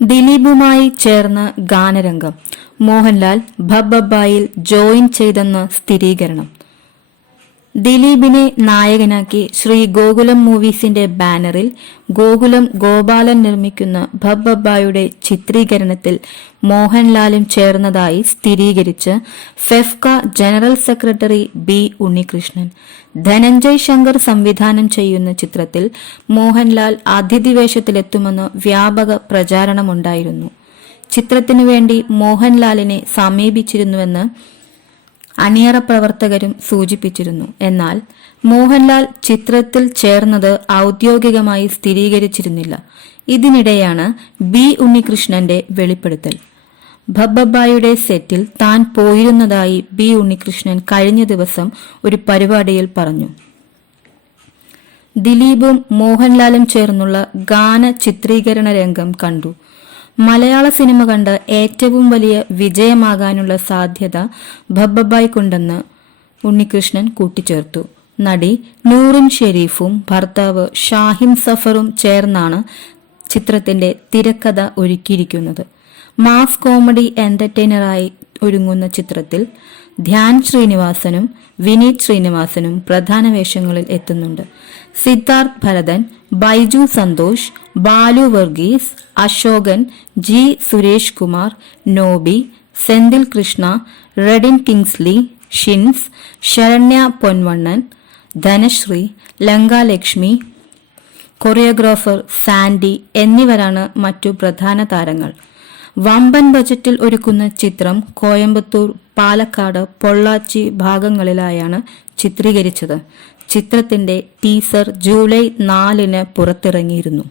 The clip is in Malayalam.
ദിലീപുമായി ചേർന്ന് ഗാനരംഗം. മോഹൻലാൽ ഭബ്ബബ്ബായിൽ ജോയിൻ ചെയ്തെന്ന് സ്ഥിരീകരണം. ദിലീപിനെ നായകനാക്കി ശ്രീ ഗോകുലം മൂവീസിന്റെ ബാനറിൽ ഗോകുലം ഗോപാലൻ നിർമ്മിക്കുന്ന ഭബ്ബബ്ബായുടെ ചിത്രീകരണത്തിൽ മോഹൻലാലും ചേർന്നതായി സ്ഥിരീകരിച്ച് FEFKA general secretary B Unnikrishnan. Dhananjay Shankar സംവിധാനം ചെയ്യുന്ന ചിത്രത്തിൽ മോഹൻലാൽ അതിഥി വേഷത്തിലെത്തുമെന്ന് വ്യാപക പ്രചാരണമുണ്ടായിരുന്നു. ചിത്രത്തിനു വേണ്ടി മോഹൻലാലിനെ സമീപിച്ചിരുന്നുവെന്ന് അണിയറ പ്രവർത്തകരും സൂചിപ്പിച്ചിരുന്നു. എന്നാൽ മോഹൻലാൽ ചിത്രത്തിൽ ചേർന്നത് ഔദ്യോഗികമായി സ്ഥിരീകരിച്ചിരുന്നില്ല. ഇതിനിടെയാണ് ബി ഉണ്ണികൃഷ്ണന്റെ വെളിപ്പെടുത്തൽ. ഭബ്ബബ്ബായുടെ സെറ്റിൽ താൻ പോയിരുന്നതായി ബി ഉണ്ണികൃഷ്ണൻ കഴിഞ്ഞ ദിവസം ഒരു പരിപാടിയിൽ പറഞ്ഞു. ദിലീപും മോഹൻലാലും ചേർന്നുള്ള ഗാന ചിത്രീകരണ രംഗം കണ്ടു. മലയാള സിനിമ കണ്ട ഏറ്റവും വലിയ വിജയമാകാനുള്ള സാധ്യത ഭബ്ബബ്ബായ്ക്കുണ്ടെന്ന് ഉണ്ണികൃഷ്ണൻ കൂട്ടിച്ചേർത്തു. നടി നൂറിൻ ഷെരീഫും ഭർത്താവ് ഷാഹിം സഫറും ചേർന്നാണ് ചിത്രത്തിന്റെ തിരക്കഥ ഒരുക്കിയിരിക്കുന്നത്. മാസ് കോമഡി എന്റർടൈനറായി ഒരുങ്ങുന്ന ചിത്രത്തിൽ ധ്യാൻ ശ്രീനിവാസനും വിനീത് ശ്രീനിവാസനും പ്രധാന വേഷങ്ങളിൽ എത്തുന്നുണ്ട്. സിദ്ധാർത്ഥ് ഭരതൻ, ബൈജു സന്തോഷ്, ബാലു വർഗീസ്, അശോകൻ, ജി സുരേഷ് കുമാർ, നോബി, സെന്തിൽ കൃഷ്ണ, റെഡിൻ കിങ്സ്ലി, ഷിൻസ്, ശരണ്യ പൊൻവണ്ണൻ, ധനശ്രീ, ലങ്കാലക്ഷ്മി, കൊറിയോഗ്രാഫർ സാൻഡി എന്നിവരാണ് മറ്റു പ്രധാന താരങ്ങൾ. വമ്പൻ ബജറ്റിൽ ഒരുക്കുന്ന ചിത്രം കോയമ്പത്തൂർ, പാലക്കാട്, പൊള്ളാച്ചി ഭാഗങ്ങളിലായാണ് ചിത്രീകരിച്ചത്. ചിത്രത്തിന്റെ ടീസർ ജൂലൈ 4 പുറത്തിറങ്ങിയിരുന്നു.